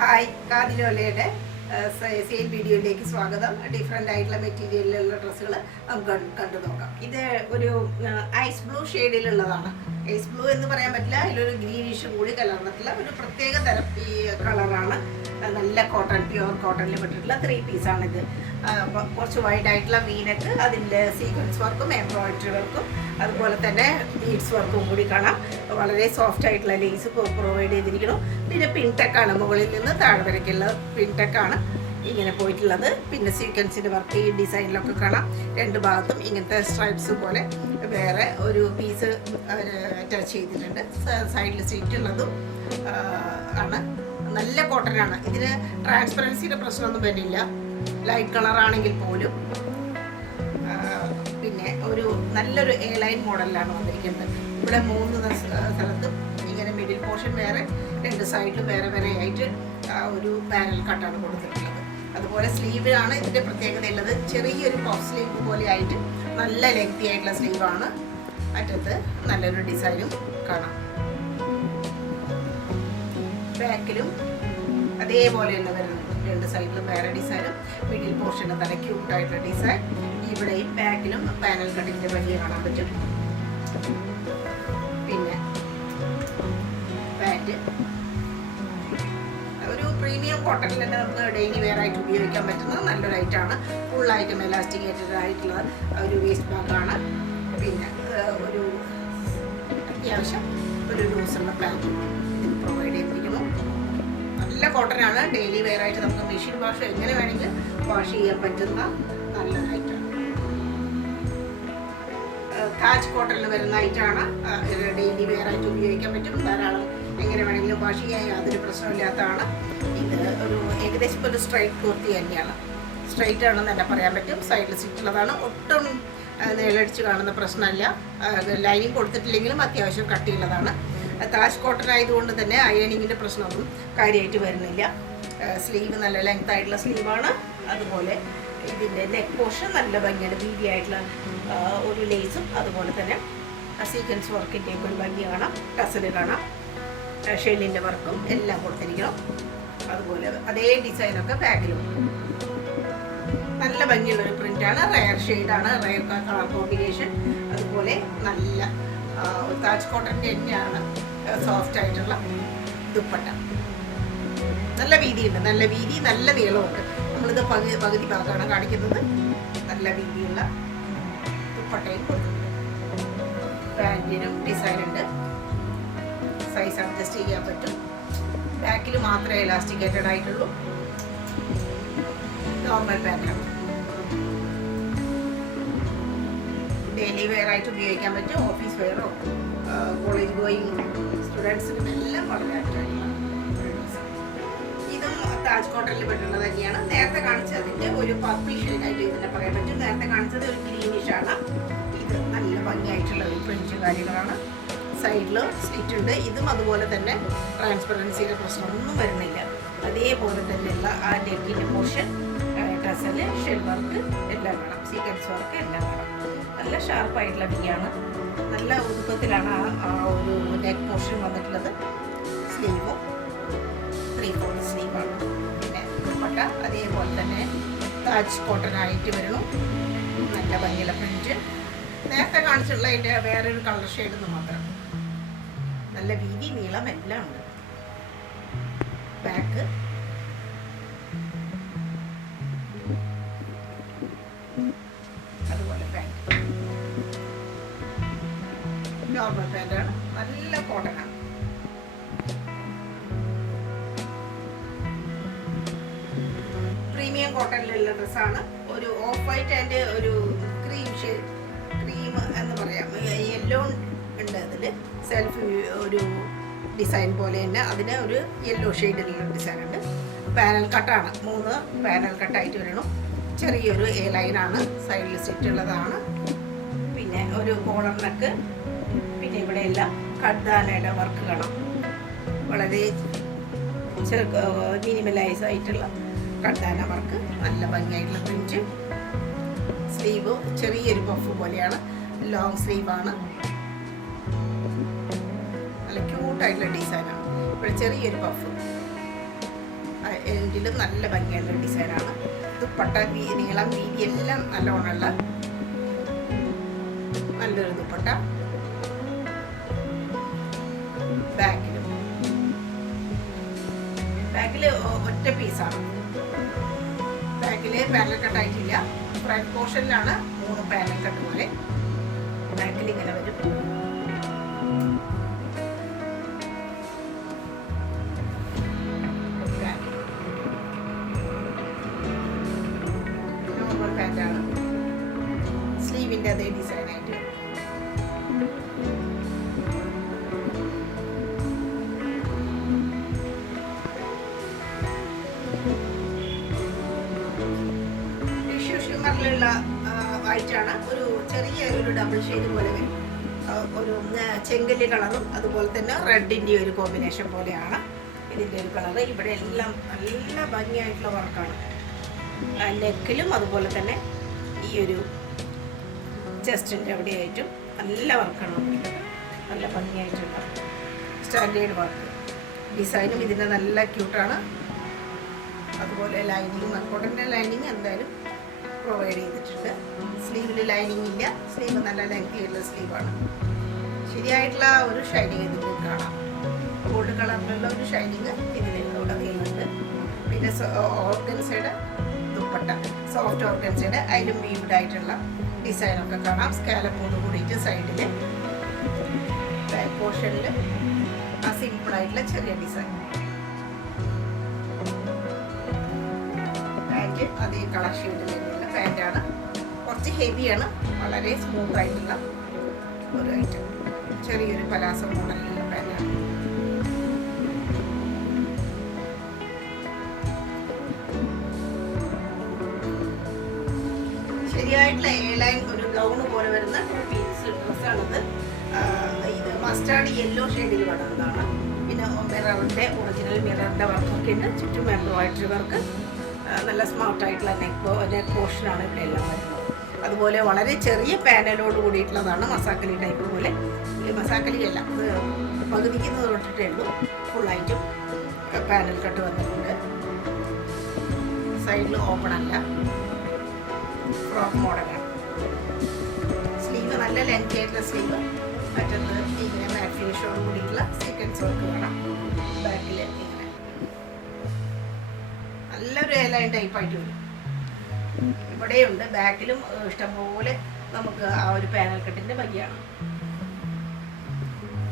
Hi, കാതിലോലയുടെ sale വീഡിയോയിലേക്ക് സ്വാഗതം. Different ആയിട്ടുള്ള മെറ്റീരിയലിലുള്ള ഡ്രസ്സുകൾ നമുക്ക് കണ്ടു നോക്കാം. ഇത് ഒരു ഐസ് ബ്ലൂ ഷെയ്ഡിലുള്ളതാണ്. ഐസ് ബ്ലൂ എന്ന് പറയാൻ പറ്റില്ല, അതിലൊരു ഗ്രീനിഷും കൂടി കലർന്നിട്ടുള്ള ഒരു പ്രത്യേക തരം ഈ കളറാണ്. നല്ല കോട്ടൺ, പ്യുവർ കോട്ടണിൽ പെട്ടിട്ടുള്ള 3 പീസാണിത്. കുറച്ച് വൈഡ് ആയിട്ടുള്ള വീനക്ക്, അതിൻ്റെ സീക്വൻസ് വർക്കും എംബ്രോയിഡറി വർക്കും അതുപോലെ തന്നെ ബീഡ്സ് വർക്കും കൂടി കാണാം. വളരെ സോഫ്റ്റ് ആയിട്ടുള്ള ലേസ് പ്രൊവൈഡ് ചെയ്തിരിക്കുന്നു. പിന്നെ പിൻടെക്കാണ്, മുകളിൽ നിന്ന് താഴെ വരയ്ക്കുള്ള പിൻടെക്കാണ് ഇങ്ങനെ പോയിട്ടുള്ളത്. പിന്നെ സീക്വൻസിൻ്റെ വർക്ക് ഈ ഡിസൈനിലൊക്കെ കാണാം. രണ്ട് ഭാഗത്തും ഇങ്ങനത്തെ സ്ട്രൈപ്സ് പോലെ വേറെ ഒരു പീസ് അറ്റാച്ച് ചെയ്തിട്ടുണ്ട്. സൈഡിൽ സീറ്റുള്ളതും ആണ്. നല്ല കോട്ടനാണ്. ഇതിന് ട്രാൻസ്പെറൻസിയുടെ പ്രശ്നമൊന്നും വരില്ല, ലൈറ്റ് കളറാണെങ്കിൽ പോലും. പിന്നെ ഒരു നല്ലൊരു എ ലൈൻ മോഡലിലാണ് വന്നിരിക്കുന്നത്. ഇവിടെ 3 സ്ഥലത്തും ഇങ്ങനെ മിഡിൽ പോർഷൻ വേറെ, 2 സൈഡിലും വേറെ വേറെ ആയിട്ട് ഒരു പാനൽ കട്ടാണ് കൊടുത്തിട്ടുള്ളത്. അതുപോലെ സ്ലീവിലാണ് ഇതിൻ്റെ പ്രത്യേകതയുള്ളത്. ചെറിയൊരു പഫ് സ്ലീവ് പോലെ ആയിട്ട് നല്ല ലെങ്തി ആയിട്ടുള്ള സ്ലീവാണ്. അറ്റത്ത് നല്ലൊരു ഡിസൈനും കാണാം. ബാക്കിലും അതേപോലെയുള്ള വരുന്നത്, 2 സൈഡിലും വേറെ ഡിസൈനും, മിഡിൽ പോർഷന് നല്ല ക്യൂട്ടായിട്ടുള്ള ഡിസൈൻ. ഇവിടെയും ബാക്കിലും പാനൽ കട്ടിങ്ങിൻ്റെ വലിയ കാണാൻ പറ്റും. പിന്നെ പാൻറ്റ് ഒരു പ്രീമിയം കോട്ടണിൽ തന്നെ നമുക്ക് ഡെയിലി വെയർ ആയിട്ട് ഉപയോഗിക്കാൻ പറ്റുന്ന നല്ലൊരു ഐറ്റമാണ്. ഫുള്ളായിട്ടും എലാസ്റ്റിക്കേറ്റഡ് ആയിട്ടുള്ള ഒരു വേസ്റ്റ് ബാഗാണ്. പിന്നെ ഒരു അത്യാവശ്യം ഒരു ലൂസുള്ള പാൻറ്റ് ഇതിന് പ്രൊവൈഡ് ചെയ്തിരിക്കുന്നു. നല്ല കോട്ടനാണ്. ഡെയിലി വെയർ ആയിട്ട് നമുക്ക് മെഷീൻ വാഷ് എങ്ങനെ വേണമെങ്കിലും വാഷ് ചെയ്യാൻ പറ്റുന്ന നല്ലൊരു ഐറ്റമാണ്. കാച്ച് കോട്ടണിൽ വരുന്ന ഐറ്റമാണ്. ഡെയിലി വെയർ ആയിട്ട് ഉപയോഗിക്കാൻ പറ്റും. ധാരാളം എങ്ങനെ വേണമെങ്കിലും വാഷ് ചെയ്യാൻ യാതൊരു പ്രശ്നമില്ലാത്തതാണ്. ഇത് ഒരു ഏകദേശം ഒരു സ്ട്രൈറ്റ് കുർത്തി തന്നെയാണ്. സ്ട്രൈറ്റ് ആണെന്ന് തന്നെ പറയാൻ പറ്റും. സൈഡിൽ സിറ്റുള്ളതാണ്. ഒട്ടും നിഴലടിച്ച് കാണുന്ന പ്രശ്നമല്ല. ലൈനിങ് കൊടുത്തിട്ടില്ലെങ്കിലും അത്യാവശ്യം കട്ടിയുള്ളതാണ്. കാച്ച് കോട്ടൺ ആയതുകൊണ്ട് തന്നെ അയണിങ്ങിൻ്റെ പ്രശ്നമൊന്നും കാര്യമായിട്ട് വരുന്നില്ല. സ്ലീവ് നല്ല ലെങ്ത് ആയിട്ടുള്ള സ്ലീവാണ്. അതുപോലെ ഇതിൻ്റെ നെക്ക് പോർഷൻ നല്ല ഭംഗിയാണ്. വീതി ആയിട്ടുള്ള ഒരു ലേസും അതുപോലെ തന്നെ സീക്വൻസ് വർക്കിൻ്റെ ഒരു ഭംഗി കാണാം. ടസല് കാണാം. ഷെല്ലിൻ്റെ വർക്കും എല്ലാം കൊടുത്തിരിക്കണം. അതുപോലെ അതേ ഡിസൈനൊക്കെ ബാക്കിലും നല്ല ഭംഗിയുള്ളൊരു പ്രിൻ്റാണ്. റയർ ഷെയ്ഡാണ്, റയർ കളർ കോമ്പിനേഷൻ. അതുപോലെ നല്ല താജ് കോട്ടൻ്റെ തന്നെയാണ്. സോഫ്റ്റ് ആയിട്ടുള്ള ദുപ്പട്ട. നല്ല വീതിയുണ്ട്, നല്ല വീതി, നല്ല നീളമുണ്ട്. നമ്മളിത് പകുതി ഭാഗമാണ് കാണിക്കുന്നത്. നല്ല വീതിയുള്ള ദുപ്പട്ടയും കൊടുത്തിട്ടുണ്ട്. പാൻറ്റിനും ഡിസൈനുണ്ട്. സൈസ് അഡ്ജസ്റ്റ് ചെയ്യാൻ പറ്റും. ബാക്കിൽ മാത്രമേ എലാസ്റ്റിക്കേറ്റഡ് ആയിട്ടുള്ളൂ. നോർമൽ പാൻറ്റാണ്. ഡെയിലി വെയർ ആയിട്ട് ഉപയോഗിക്കാൻ പറ്റും. ഓഫീസ് വെയറോ കോളേജ് ഗോയിങ് സ്റ്റുഡൻസിനും എല്ലാം വളരെ ആയിട്ടുള്ള. ഇതും താജ് കോട്ടണിൽ പെട്ടുള്ളത് തന്നെയാണ്. നേരത്തെ കാണിച്ചതിൻ്റെ ഒരു പർപ്പിൾ ഷെയ്ഡായിട്ട് ഇതിനെ പറയാൻ പറ്റും. നേരത്തെ കാണിച്ചത് ഒരു ഗ്രീനിഷാണ്. ഇത് നല്ല ഭംഗിയായിട്ടുള്ള ഒരു ഫ്രഞ്ച് കാര്യങ്ങളാണ്. സൈഡിൽ സ്ലിറ്റ് ഉണ്ട്. ഇതും അതുപോലെ തന്നെ ട്രാൻസ്പെറൻസിയുടെ പ്രശ്നമൊന്നും വരുന്നില്ല. അതേപോലെ തന്നെയുള്ള ആ നെക്കിൻ്റെ പോർഷൻ, ടസല്, ഷെൽ വർക്ക് എല്ലാം വേണം. സീക്വൻസ് വർക്ക് എല്ലാം വേണം. നല്ല ഷാർപ്പായിട്ടുള്ള വീയാണ്. നല്ല ഒതുക്കത്തിലാണ് ആ ഒരു നെക്ക് പോർഷൻ വന്നിട്ടുള്ളത്. സ്ലീവും 3/4 സ്ലീവാണ്. പിന്നെ ദുപ്പട്ട അതേപോലെ തന്നെ താജ് കോട്ടൺ ആയിട്ട് വരണം. നല്ല ഭംഗിയുള്ള പ്രിൻറ്റ്. നേരത്തെ കാണിച്ചുള്ള അതിൻ്റെ വേറൊരു കളർ ഷെയ്ഡെന്ന് മാത്രം. നല്ല വീതി, നീളം എല്ലാം ഉണ്ട്. ബാക്ക് അതുപോലെ പാൻറ്റ് നോർമൽ പാൻറ്റാണ്. നല്ല കോട്ടനാണ്. പ്രീമിയം കോട്ടണിലുള്ള ഡ്രസ്സാണ്. ഒരു ഓഫ് വൈറ്റ് ആൻഡ് ഒരു ക്രീം എന്ന് പറയാം. യെല്ലോ ഉണ്ട്. അതിൽ സെൽഫ് ഒരു ഡിസൈൻ പോലെ തന്നെ അതിന് ഒരു യെല്ലോ ഷെയ്ഡിലുള്ള ഡിസൈൻ ഉണ്ട്. പാനൽ കട്ടാണ്. 3 പാനൽ കട്ടായിട്ട് വരണം. ചെറിയൊരു എ ലൈനാണ്. സൈഡിൽ സിറ്റുള്ളതാണ്. പിന്നെ ഒരു കോളർ നെക്ക്. പിന്നെ ഇവിടെ എല്ലാം കഡ്ദാനയുടെ വർക്ക് കാണാം. വളരെ മിനിമലൈസ് ആയിട്ടുള്ള കഡ്ദാന വർക്ക്. നല്ല ഭംഗിയായിട്ടുള്ള പ്രിൻറ്റ്. സ്ലീവ് ചെറിയൊരു പഫ് പോലെയാണ്. ലോങ് സ്ലീവാണ്. നല്ല ക്യൂട്ടായിട്ടുള്ള ഡിസൈനാണ്. ഇവിടെ ചെറിയൊരു പഫ്. എൻഡിലും നല്ല ഭംഗിയുള്ള ഡിസൈനാണ്. ദുപ്പട്ട നീളം വീതി എല്ലാം നല്ലോണമുള്ള നല്ലൊരു ദുപ്പട്ട. ബാക്കില് ഒറ്റ പീസാണ്. ബാക്കില് പാനൽ കട്ടായിട്ടില്ല. ഫ്രണ്ട് പോർഷനിലാണ് 3 പാനൽ കട്ട് പോലെ. ബാക്കിൽ ഇങ്ങനെ വരും. നോർമൽ പാൻറ്റാണ്. സ്ലീവിൻ്റെ അതേ ഡിസൈനായിട്ട്. ഷിമ്മറിലുള്ള വൈറ്റാണ്. ഒരു ചെറിയ ഒരു ഡബിൾ ഷെയ്ഡ് പോലെ വരും. ഒരു ചെങ്കല്ലി കളറും അതുപോലെ തന്നെ റെഡിൻ്റെ ഒരു കോമ്പിനേഷൻ പോലെയാണ് ഇതിൻ്റെ ഒരു കളറ്. ഇവിടെ എല്ലാം നല്ല ഭംഗിയായിട്ടുള്ള വർക്കാണ്. നെക്കിലും അതുപോലെ തന്നെ ഈ ഒരു ചെസ്റ്റിൻ്റെ അവിടെയായിട്ടും നല്ല വർക്കാണ്. നല്ല ഭംഗിയായിട്ടുള്ള സ്റ്റാൻഡേർഡ് വർക്ക്. ഡിസൈനും ഇതിന് നല്ല ക്യൂട്ടാണ്. അതുപോലെ ലൈനിങ് കോട്ടൻ്റെ ലൈനിങ് എന്തായാലും പ്രൊവൈഡ് ചെയ്തിട്ടുണ്ട്. സ്ലീവിൽ ലൈനിങ് ഇല്ല. സ്ലീവ് നല്ല ലെങ്തിയുള്ള സ്ലീവാണ്. ശരിയായിട്ടുള്ള ഒരു ഷൈനിങ് ഇതിൽ കാണാം. ഗോൾഡ് കളറിലുള്ള ഒരു ഷൈനിങ് ഇതിലൂടെ ചെയ്യുന്നുണ്ട്. പിന്നെ ഓർഗൻസയുടെ ദുപ്പട്ട, സോഫ്റ്റ് ഓർഗൻസയുടെ അതിലും വീവ്ഡ് ആയിട്ടുള്ള ഡിസൈനൊക്കെ കാണാം. സ്കാലപ്പോട് കൂടിയിട്ട് സൈഡിൽ ബാക്ക് പോർഷനിൽ ആ സിമ്പിളായിട്ടുള്ള ചെറിയ ഡിസൈൻ. പാൻറ്റ് അതേ കളർ ഷെയ്ഡിലുള്ള പാൻറ്റാണ്. കുറച്ച് ഹെവിയാണ്. വളരെ സ്മൂത്ത് ആയിട്ടുള്ള ഒരു ഐറ്റം. ചെറിയൊരു പലാസ മോഡലിലുള്ള പാൻറ്റാണ്. ശരിയായിട്ടുള്ള എ ലൈൻ ഒരു ഗൗണ് പോലെ വരുന്ന പീസ് ഡ്രസ്സാണിത്. ഇത് മസ്റ്റാർഡ് യെല്ലോ ഷെയ്ഡിൽ വരുന്നതാണ്. പിന്നെ മിററിൻ്റെ ഒറിജിനൽ മിററിൻ്റെ വർക്കൊക്കെ ഉണ്ട്. ചുറ്റും എംബ്രോയിഡറി വർക്ക്. നല്ല സ്മാർട്ടായിട്ടുള്ള നെക്ക് പോർഷനാണ് ഇവിടെ എല്ലാം വരുന്നത്. അതുപോലെ വളരെ ചെറിയ പാനലോട് കൂടിയിട്ടുള്ളതാണ്. മസാക്കലി ടൈപ്പ് പോലെ. മസാക്കലി അല്ല, അത് പകുതിക്കുന്നത് തൊട്ടിട്ടേ ഉള്ളൂ. ഫുള്ളായിട്ടും പാനൽ കട്ട് വന്നിട്ടുണ്ട്. സൈഡിൽ ഓപ്പൺ അല്ല, ഫ്രോക്ക് മോഡലാണ്. സ്ലീവ് നല്ല ലെങ്ത് ആയിട്ടുള്ള സ്ലീവ്. മറ്റൊന്ന് ഇങ്ങനെ മാറ്റ് ഫിനിഷോട് കൂടിയിട്ടുള്ള സീക്വൻസ് വർക്ക് വേണം. ബാക്കിൽ ഇങ്ങനെ നല്ലൊരു എയർലൈൻ ടൈപ്പായിട്ട് വരും. ഇവിടെയുണ്ട്. ബാക്കിലും ഇഷ്ടംപോലെ നമുക്ക് ആ ഒരു പാനൽ കട്ടിൻ്റെ ഭംഗിയാണ്.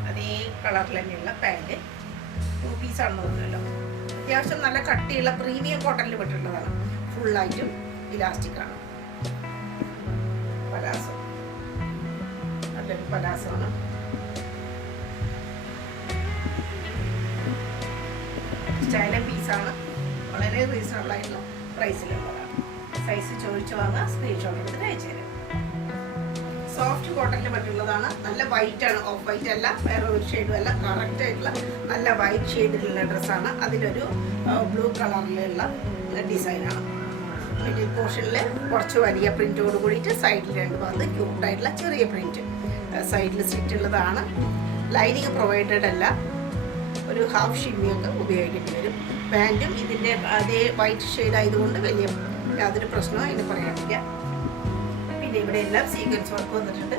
അതേ കളറിൽ തന്നെയുള്ള പാൻറ്റ് 2 പീസാണെന്ന് തോന്നുന്നല്ലോ. അത്യാവശ്യം നല്ല കട്ടിയുള്ള പ്രീമിയം കോട്ടണിൽ പെട്ടിട്ടുള്ളതാണ്. ഫുള്ളായിട്ടും ഇലാസ്റ്റിക്കാണ്. പലാസോ നല്ലൊരു പലാസമാണ്. സ്റ്റൈലൻ പീസാണ്. വളരെ റീസണബിൾ ആയിട്ടുള്ള പ്രൈസിലുള്ളതാണ്. സൈസ് ചോദിച്ചു വാങ്ങാം. സ്ക്രീൻഷോട്ട് എടുത്തിട്ട് അയച്ചു തരാം. സോഫ്റ്റ് കോട്ടണിൽ പറ്റുള്ളതാണ്. നല്ല വൈറ്റാണ്. ഓഫ് വൈറ്റ് അല്ല, വേറെ ഒരു ഷെയ്ഡും അല്ല. കറക്റ്റ് ആയിട്ടുള്ള നല്ല വൈറ്റ് ഷെയ്ഡിലുള്ള ഡ്രസ്സാണ്. അതിലൊരു ബ്ലൂ കളറിലുള്ള ഡിസൈനാണ്. മിഡിൽ പോർഷനിൽ കുറച്ച് വലിയ പ്രിൻറ്റോട് കൂടിയിട്ട് സൈഡിൽ 2 ഭാഗത്ത് ക്യൂട്ടായിട്ടുള്ള ചെറിയ പ്രിൻറ്റ്. സൈഡിൽ സ്റ്റിച്ച് ഉള്ളതാണ്. ലൈനിങ് പ്രൊവൈഡഡ് അല്ല. ഒരു ഹാഫ് ഷിമ്മിയൊക്കെ ഉപയോഗിക്കേണ്ടി വരും. പാൻറ്റും ഇതിൻ്റെ അതേ വൈറ്റ് ഷെയ്ഡ് ആയതുകൊണ്ട് വലിയ യാതൊരു പ്രശ്നവും അതിന് പറയാനില്ല. പിന്നെ ഇവിടെ എല്ലാം സീക്വൻസ് വർക്ക് വന്നിട്ടുണ്ട്.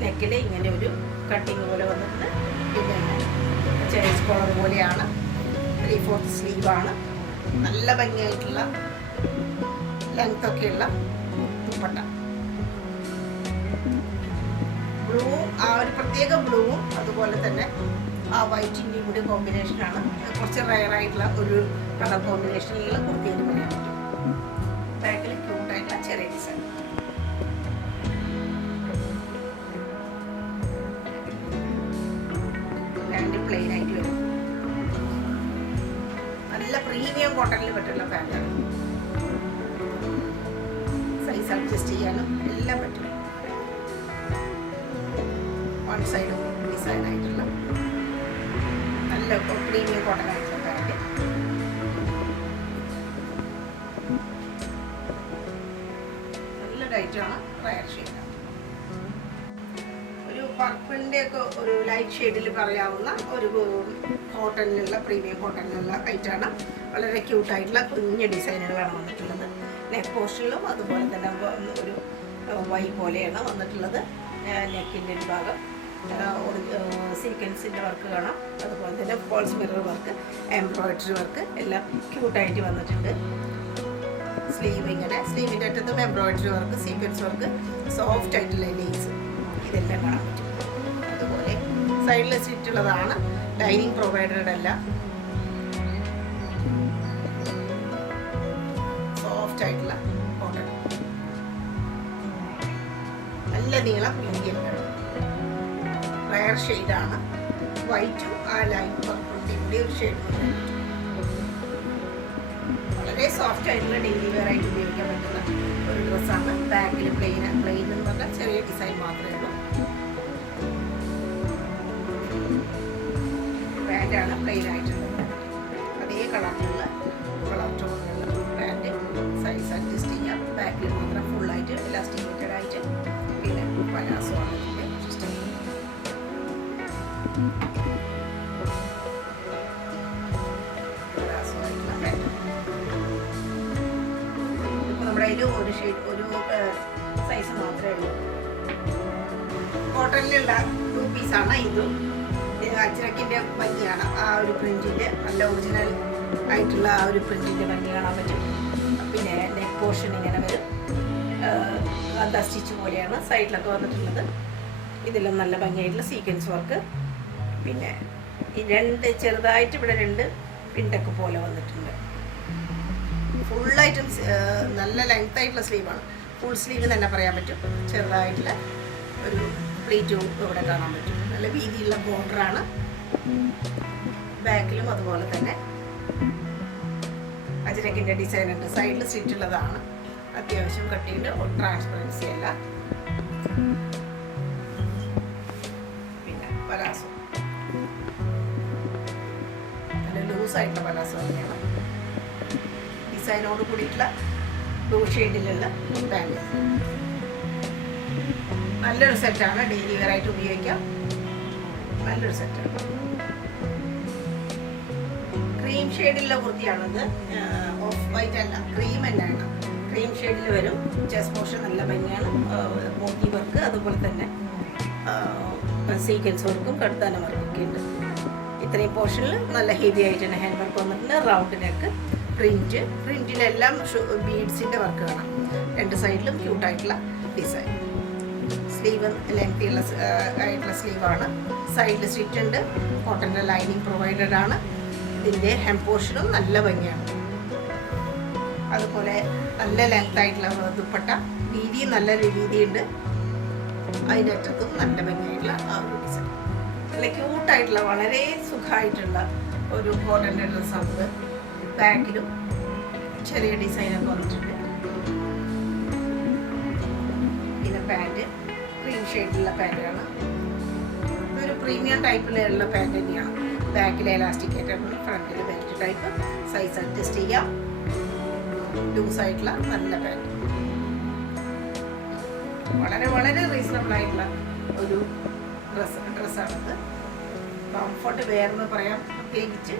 നെക്കിൽ ഇങ്ങനെ ഒരു കട്ടിങ് പോലെ വന്നിട്ടുണ്ട്. പിന്നെ ചെറിയ കോളർ പോലെയാണ്. 3/4 സ്ലീവാണ്. നല്ല ഭംഗിയായിട്ടുള്ള ലെങ്ത്തൊക്കെയുള്ള ദുപ്പട്ട. ബ്ലൂവും ആ ഒരു പ്രത്യേക ബ്ലൂവും അതുപോലെ തന്നെ ആ വൈറ്റിൻ്റെയും കൂടി കോമ്പിനേഷനാണ്. കുറച്ച് റയറായിട്ടുള്ള ഒരു കളർ കോമ്പിനേഷനിലുള്ള കുർത്തിയെന്ന് പറയാൻ പറ്റും. ബാക്കിൽ ക്യൂട്ടായിട്ടുള്ള ചെറിയ ഡിസൈൻ. പാൻറ്റ് പ്ലെയിൻ ആയിട്ട് വരും. നല്ല പ്രീമിയം കോട്ടണിൽ പറ്റുള്ള പാൻറ്റാണ്. സൈസ് അഡ്ജസ്റ്റ് ചെയ്യാനും എല്ലാം പറ്റും. വൺ സൈഡും ഡിസൈൻ ആയിട്ടുള്ള നല്ല പ്രീമിയം കോട്ടൺ ആയിട്ടുള്ള പാൻറ്റ്. നല്ലൊരു ഐറ്റമാണ്. റയർ ഷെയ്ഡാണ്. ഒരു പർപ്പിളിൻ്റെ ഒക്കെ ഒരു ലൈറ്റ് ഷെയ്ഡിൽ പറയാവുന്ന ഒരു കോട്ടണിലുള്ള പ്രീമിയം കോട്ടണിലുള്ള ഐറ്റമാണ്. വളരെ ക്യൂട്ടായിട്ടുള്ള കുഞ്ഞ് ഡിസൈനുകളാണ് വന്നിട്ടുള്ളത്. നെക്ക് പോർഷനിലും അതുപോലെ തന്നെ ഒരു വൈ പോലെയാണ് വന്നിട്ടുള്ളത്. നെക്കിൻ്റെ ഒരു ഭാഗം സീക്വൻസിൻ്റെ വർക്ക് കാണാം. അതുപോലെ തന്നെ false mirror work, embroidery work എല്ലാം ക്യൂട്ടായിട്ട് വന്നിട്ടുണ്ട്. സ്ലീവ് ഇങ്ങനെ, സ്ലീവിൻ്റെ അറ്റത്തും embroidery work, sequence work, soft ആയിട്ടുള്ള ലേസ് ഇതെല്ലാം കാണാൻ പറ്റും. അതുപോലെ സൈഡിൽ സ്റ്റിച്ചുള്ളതാണ്, ലൈനിങ് പ്രൊവൈഡഡ് അല്ല. സോഫ്റ്റ് ആയിട്ടുള്ള കോട്ടൺ, നല്ല നീളം, മീഡിയം റയർ ഷെയ്ഡാണ്. വൈറ്റും ആ ലൈറ്റ് പർപ്പിളിൻ്റെ ഒരു ഷെയ്ഡ്. വളരെ സോഫ്റ്റ് ആയിട്ടുള്ള ഡെയിലി വെയർ ആയിട്ട് ഉപയോഗിക്കാൻ പറ്റുന്ന ഒരു ഡ്രസ്സാണ്. ബാക്കിൽ പ്ലെയിൻ എന്ന് പറഞ്ഞാൽ ചെറിയ ഡിസൈൻ മാത്രമേ ഉള്ളൂ. പാൻറ്റാണ് പ്ലെയിൻ ആയിട്ടുള്ളത്. അതേ കളർ ടോണിലുള്ള പാൻറ്റ്. സൈസ് അഡ്ജസ്റ്റ് ചെയ്യാം. ബാക്കിൽ മാത്രം ഫുള്ളായിട്ട് ഇലാസ്റ്റിക്കേറ്റഡ് ആയിട്ട്. പിന്നെ പലാസോ ആണ് ഇതിൻ്റെ സിസ്റ്റം. നമ്മുടെ കയ്യിൽ ഒരു സൈസ് മാത്രമേ ഉള്ളൂ. കോട്ടണിലുള്ള 2 പീസാണ് ഇതും. അജ്രക്കിൻ്റെ ഭംഗിയാണ്. ആ ഒരു പ്രിൻറ്റിൻ്റെ നല്ല ഒറിജിനൽ ആയിട്ടുള്ള ആ ഒരു പ്രിൻറ്റിൻ്റെ ഭംഗി കാണാൻ പറ്റും. പിന്നെ നെക്ക് പോർഷൻ ഇങ്ങനെ വരും, അതാ സ്റ്റിച്ച് പോലെയാണ് സൈഡിലൊക്കെ വന്നിട്ടുള്ളത്. ഇതിലും നല്ല ഭംഗിയായിട്ടുള്ള സീക്വൻസ് വർക്ക്. പിന്നെ ഈ ചെറുതായിട്ട് ഇവിടെ 2 പിണ്ടൊക്കെ പോലെ വന്നിട്ടുണ്ട്. ഫുള്ളായിട്ടും നല്ല ലെങ്ത് ആയിട്ടുള്ള സ്ലീവാണ്. ഫുൾ സ്ലീവ് തന്നെ പറയാൻ പറ്റും. ചെറുതായിട്ടുള്ള ഒരു പ്ലീറ്റും ഇവിടെ കാണാൻ പറ്റും. നല്ല വീതിയുള്ള ബോർഡറാണ്. ബാക്കിലും അതുപോലെ തന്നെ അജ്രക്കിൻ്റെ ഡിസൈൻ ഉണ്ട്. സൈഡിൽ സ്റ്റിച്ചുള്ളതാണ്. അത്യാവശ്യം കട്ടിയുണ്ട്, ട്രാൻസ്പെറൻസി അല്ല. പിന്നെ പലാസോ നല്ല ലൂസായിട്ടുള്ള പലാസോ തന്നെയാണ്. ഡിസൈനോട് കൂടിയിട്ടുള്ള ബ്ലൂ ഷെയ്ഡിലുള്ള പാൻറ്. നല്ലൊരു സെറ്റാണ്. ഡെയിലി വെയർ ആയിട്ട് ഉപയോഗിക്കാം. നല്ലൊരു സെറ്റാണ്. ക്രീം ഷെയ്ഡിലുള്ള കുർത്തിയാണിത്. ഓഫ് വൈറ്റ് അല്ല, ക്രീം തന്നെയാണ്. ക്രീം ഷെയ്ഡിൽ വരും. ചെസ്റ്റ് പോർഷൻ നല്ല ഭംഗിയാണ്. മോട്ടി വർക്ക്, അതുപോലെ തന്നെ സീക്വൻസ് വർക്കും കടുത്താന വർക്കൊക്കെ ഉണ്ട്. ഇത്രയും പോർഷനിൽ നല്ല ഹെവി ആയിട്ട് തന്നെ ഹാൻഡ് വർക്ക് വന്നിട്ടുണ്ട്. റൗണ്ട് നെക്ക്, പ്രിൻറ്റിലെല്ലാം ബീഡ്സിൻ്റെ വർക്ക് കാണാം. 2 സൈഡിലും ക്യൂട്ടായിട്ടുള്ള ഡിസൈൻ. സ്ലീവ് ലെങ്തിയുള്ള ആയിട്ടുള്ള സ്ലീവാണ്. സൈഡിൽ സ്റ്റിച്ച് ഉണ്ട്. കോട്ടൻ്റെ ലൈനിങ് പ്രൊവൈഡഡ് ആണ്. ഇതിൻ്റെ ഹെം പോർഷനും നല്ല ഭംഗിയാണ്. അതുപോലെ നല്ല ലെങ്ത് ആയിട്ടുള്ള ദുപ്പട്ട, വീതി നല്ല വീതിയുണ്ട്. അതിനറ്റത്തും നല്ല ഭംഗിയായിട്ടുള്ള ആ ഒരു ഡിസൈൻ. നല്ല ക്യൂട്ടായിട്ടുള്ള വളരെ സുഖമായിട്ടുള്ള ഒരു കോട്ടൻ്റെ ഡ്രസ്സാണ്. ബാക്കിലും ചെറിയ ഡിസൈനൊക്കെ വന്നിട്ടുണ്ട്. പിന്നെ പാൻറ്റ് ക്രീം ഷെയ്ഡിലുള്ള പാൻറ്റാണ്. ഇതൊരു പ്രീമിയം ടൈപ്പിലുള്ള പാൻറ്റ് തന്നെയാണ്. ബാക്കിൽ എലാസ്റ്റിക്കേറ്റഡ്, ഫ്രണ്ടിൽ ബെൽറ്റ് ടൈപ്പ്. സൈസ് അഡ്ജസ്റ്റ് ചെയ്യാം. ലൂസായിട്ടുള്ള നല്ല പാൻറ്റ്. വളരെ വളരെ റീസണബിൾ ആയിട്ടുള്ള ഒരു ഡ്രസ്സാണിത്. കംഫർട്ട് വെയർ എന്ന് പറയാം. പ്രത്യേകിച്ച്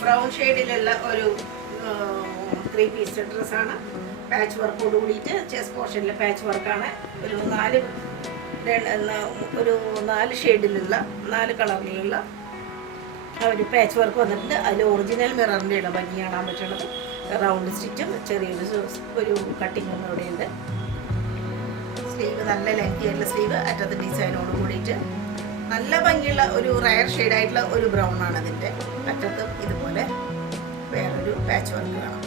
ബ്രൗൺ ഷെയ്ഡിലുള്ള ഒരു 3 പീസ് ഡ്രസ്സാണ്. പാച്ച് വർക്കോട് കൂടിയിട്ട് ചെസ്റ്റ് പോർഷനിൽ പാച്ച് വർക്കാണ്. ഒരു 4 ഷെയ്ഡിലുള്ള 4 കളറിലുള്ള ഒരു പാച്ച് വർക്ക് വന്നിട്ടുണ്ട്. അതിൽ ഒറിജിനൽ മിററിൻ്റെ ഇട ഭംഗി കാണാൻ പറ്റുന്നത്. റൗണ്ട് സ്റ്റിച്ചും ചെറിയൊരു കട്ടിങ്ങും ഇവിടെയുണ്ട്. സ്ലീവ് നല്ല ലെങ്തി ആയിട്ടുള്ള സ്ലീവ്, അറ്റത്ത് ഡിസൈനോട് കൂടിയിട്ട് നല്ല ഭംഗിയുള്ള ഒരു റയർ ഷെയ്ഡായിട്ടുള്ള ഒരു ബ്രൗൺ ആണ് അതിൻ്റെ. അറ്റത്തും ഇതുപോലെ വേറൊരു പാച്ച് വർക്ക് കാണാം.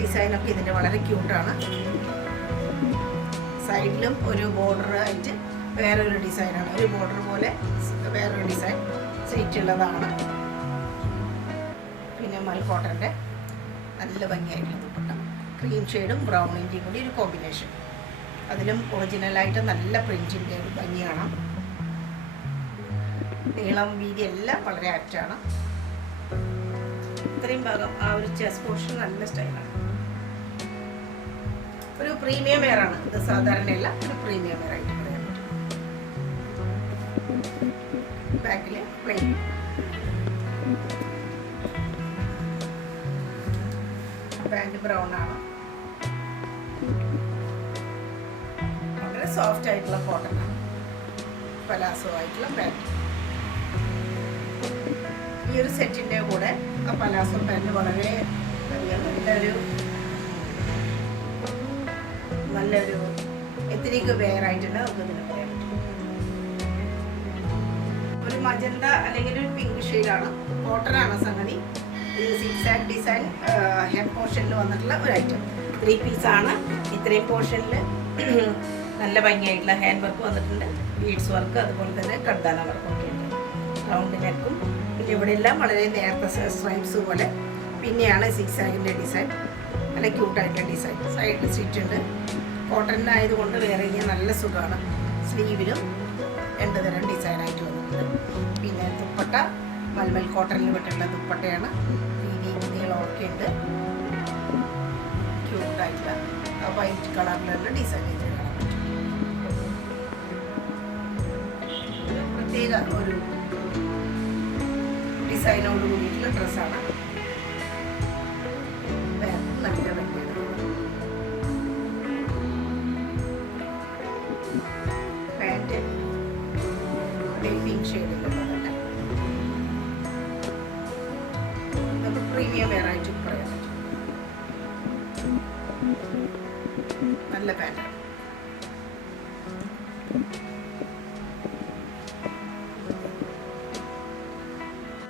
ഡിസൈനൊക്കെ ഇതിൻ്റെ വളരെ ക്യൂട്ടാണ്. സൈഡിലും ഒരു ബോർഡർ ആയിട്ട് വേറൊരു ഡിസൈനാണ്. ഒരു ബോർഡർ പോലെ വേറൊരു ഡിസൈൻ സ്റ്റിച്ചുള്ളതാണ്. പിന്നെ മൽക്കോട്ടൻ്റെ നല്ല ഭംഗിയായിട്ടുള്ള ദുപ്പട്ട. ക്രീം ഷെയ്ഡും ബ്രൗണിൻ്റെയും കൂടി ഒരു കോമ്പിനേഷൻ. അതിലും ഒറിജിനലായിട്ട് നല്ല പ്രിൻറ്റിൻ്റെ ഒരു ഭംഗി കാണാം. നീളം വീതി എല്ലാം വളരെ ആപ്റ്റാണ്. ഇത്രയും ഭാഗം ആ ഒരു ചെസ്റ്റ് പോർഷൻ നല്ല സ്റ്റൈലാണ്. ഒരു പ്രീമിയം വെയർ ആണ് ഇത്. സാധാരണയല്ല, ഒരു പ്രീമിയം വെയർ ആയിട്ട് പറയാൻ പറ്റും. ബാക്കിൽ പ്ലെയിൻ. പാൻറ് ബ്രൗൺ ആണ്. വളരെ സോഫ്റ്റ് ആയിട്ടുള്ള കോട്ടൺ ആണ്. പലാസോ ആയിട്ടുള്ള പാൻറ്. ഈ ഒരു സെറ്റിൻ്റെ കൂടെ ആ പലാസോ പാൻറ് വളരെ നല്ലൊരു എത്തിനിക്ക് വെയർ ആയിട്ടുണ്ട്. നമുക്ക് ഇതിന് പറയാൻ പറ്റും. ഒരു മജന്ത അല്ലെങ്കിൽ ഒരു പിങ്ക് ഷെയ്ഡാണ്. കോട്ടൺ ആണ് സംഗതി. ഇത് സിക്സാക് ഡിസൈൻ ഹെഡ് പോർഷനിൽ വന്നിട്ടുള്ള ഒരു ഐറ്റം. 3 പീസാണ്. ഇത്രയും പോർഷനിൽ നല്ല ഭംഗിയായിട്ടുള്ള ഹാൻഡ് വർക്ക് വന്നിട്ടുണ്ട്. ബീഡ്സ് വർക്ക്, അതുപോലെ തന്നെ കർദാന വർക്കൊക്കെ ഉണ്ട്. റൗണ്ട് നെക്കും, പിന്നെ ഇവിടെ എല്ലാം വളരെ നേരത്തെ സ്ട്രൈപ്സ് പോലെ. പിന്നെയാണ് സിക്സാഗിൻ്റെ ഡിസൈൻ. നല്ല ക്യൂട്ടായിട്ടുള്ള ഡിസൈൻ. സൈഡിൽ സ്റ്റിച്ച് ഉണ്ട്. കോട്ടണിനായതുകൊണ്ട് വേറെ ഇങ്ങനെ നല്ല സുഖമാണ്. സ്ലീവിലും 2 തരം ഡിസൈനായിട്ട് വന്നിട്ടുണ്ട്. പിന്നെ ദുപ്പട്ട മൽമൽ കോട്ടണിൽ വിട്ടിട്ടുള്ള ദുപ്പട്ടയാണ്. നീളമൊക്കെ ഉണ്ട്. ക്യൂട്ടായിട്ടുള്ള വൈറ്റ് കളറിലുള്ള ഡിസൈൻ ചെയ്ത് കാണാൻ പറ്റും. പ്രത്യേക ഒരു ഡിസൈനോട് കൂടിയിട്ടുള്ള ഡ്രസ്സാണ്. നല്ല ഭംഗിയാണ്. പാൻറ് പിങ്ക് ഷെയ്ഡിലുള്ള നമുക്ക് പ്രീമിയം വെയർ ആയിട്ട് പറയാൻ പറ്റും. നല്ല പാൻറ്റാണ്.